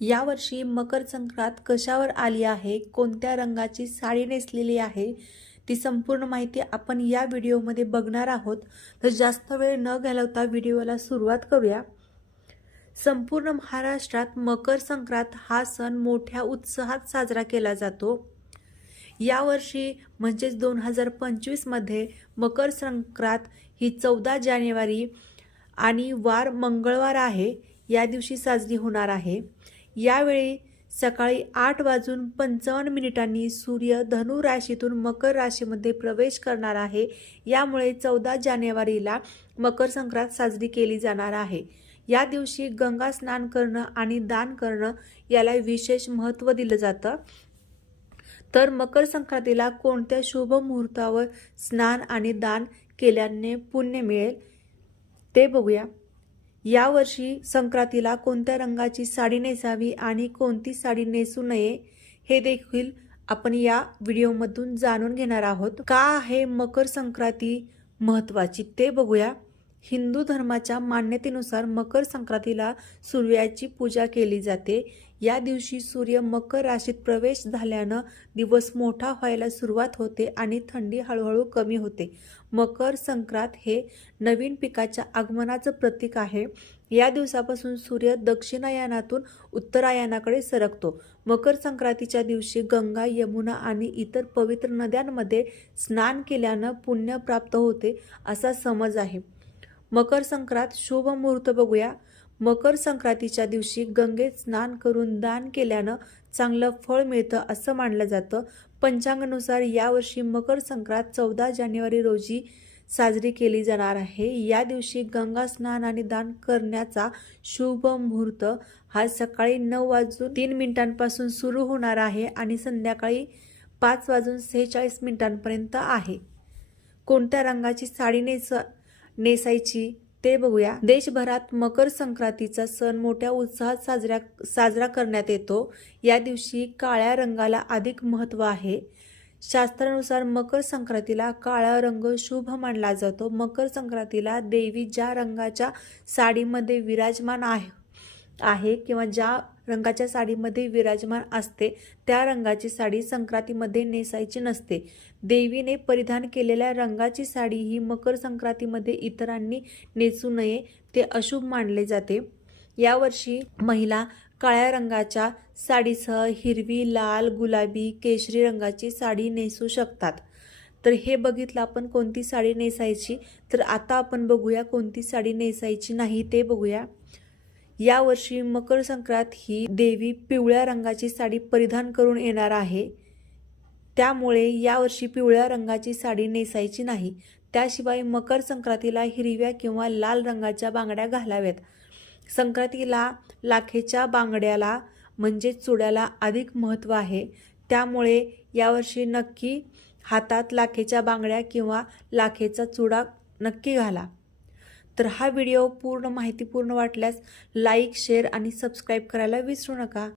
यावर्षी मकर संक्रांत कशावर आली आहे? कोणत्या रंगाची साडी नेसलेली आहे? ती संपूर्ण माहिती आपण या व्हिडिओमध्ये बघणार आहोत. तर जास्त वेळ न घालवता व्हिडिओला सुरुवात करूया. संपूर्ण महाराष्ट्रात मकर संक्रांत हा सण मोठ्या उत्साहात साजरा केला जातो. यावर्षी म्हणजेच दोन हजार पंचवीसमध्ये मकर संक्रांत ही चौदा जानेवारी आणि वार मंगळवार आहे. या दिवशी साजरी होणार आहे. यावेळी सकाळी आठ वाजून पंचावन्न मिनिटांनी सूर्य धनु राशीतून मकर राशीमध्ये प्रवेश करणार आहे. यामुळे चौदा जानेवारीला मकर संक्रांत साजरी केली जाणार आहे. या दिवशी गंगा स्नान करणं आणि दान करणं याला विशेष महत्त्व दिलं जातं. तर मकर संक्रांतीला कोणत्या शुभ मुहूर्तावर स्नान आणि दान केल्याने पुण्य मिळेल ते बघूया. यावर्षी संक्रांतीला कोणत्या रंगाची साडी नेसावी आणि कोणती साडी नेसू नये हे देखील आपण या व्हिडिओमधून जाणून घेणार आहोत. का आहे मकर संक्रांती? महत्त्वाची ते बघूया. हिंदू धर्माच्या मान्यतेनुसार मकर संक्रांतीला सूर्याची पूजा केली जाते. या दिवशी सूर्य मकर राशीत प्रवेश झाल्यानं दिवस मोठा व्हायला सुरुवात होते आणि थंडी हळूहळू कमी होते. मकर संक्रांत हे नवीन पिकाच्या आगमनाचं प्रतीक आहे. या दिवसापासून सूर्य दक्षिणायनातून उत्तरायणाकडे सरकतो. मकर संक्रांतीच्या दिवशी गंगा यमुना आणि इतर पवित्र नद्यांमध्ये स्नान केल्यानं पुण्य प्राप्त होते असा समज आहे. मकर संक्रांत शुभ मुहूर्त बघूया. मकर संक्रांतीच्या दिवशी गंगेत स्नान करून दान केल्यानं चांगलं फळ मिळतं असं मानलं जातं. पंचांगानुसार यावर्षी मकर संक्रांत चौदा जानेवारी रोजी साजरी केली जाणार आहे. या दिवशी गंगा स्नान आणि दान करण्याचा शुभ मुहूर्त हा सकाळी नऊ वाजून तीन मिनिटांपासून सुरू होणार आहे आणि संध्याकाळी पाच वाजून सेहेचाळीस मिनिटांपर्यंत आहे. कोणत्या रंगाची साडी नेस नेसायची. ते बघूया. देशभरात मकर संक्रांतीचा सण मोठ्या उत्साहात साजरा साजरा करण्यात येतो. या दिवशी काळ्या रंगाला अधिक महत्त्व आहे. शास्त्रानुसार मकर संक्रांतीला काळा रंग शुभ मानला जातो. मकर संक्रांतीला देवी ज्या रंगाच्या साडीमध्ये विराजमान आहे आहे किंवा ज्या रंगाच्या साडीमध्ये विराजमान असते. त्या रंगाची साडी संक्रांतीमध्ये नेसायची नसते. देवीने परिधान केलेल्या रंगाची साडी ही मकर संक्रांतीमध्ये इतरांनी नेसू नये ते अशुभ मानले जाते. यावर्षी महिला काळ्या रंगाच्या साडीसह हिरवी लाल गुलाबी केशरी रंगाची साडी नेसू शकतात. तर हे बघितलं आपण कोणती साडी नेसायची? तर आता आपण बघूया कोणती साडी नेसायची नाही ते बघूया. यावर्षी मकर संक्रांत ही देवी पिवळ्या रंगाची साडी परिधान करून येणार आहे. त्यामुळे यावर्षी पिवळ्या रंगाची साडी नेसायची नाही. त्याशिवाय मकर संक्रांतीला हिरव्या किंवा लाल रंगाच्या बांगड्या घालाव्यात. संक्रांतीला लाखेच्या बांगड्याला म्हणजे चुड्याला अधिक महत्त्व आहे. त्यामुळे यावर्षी नक्की हातात लाखेच्या बांगड्या किंवा लाखेचा चुडा नक्की घाला. तर हा व्हिडिओ पूर्ण माहितीपूर्ण वाटल्यास लाईक शेअर आणि सबस्क्राईब करायला विसरू नका.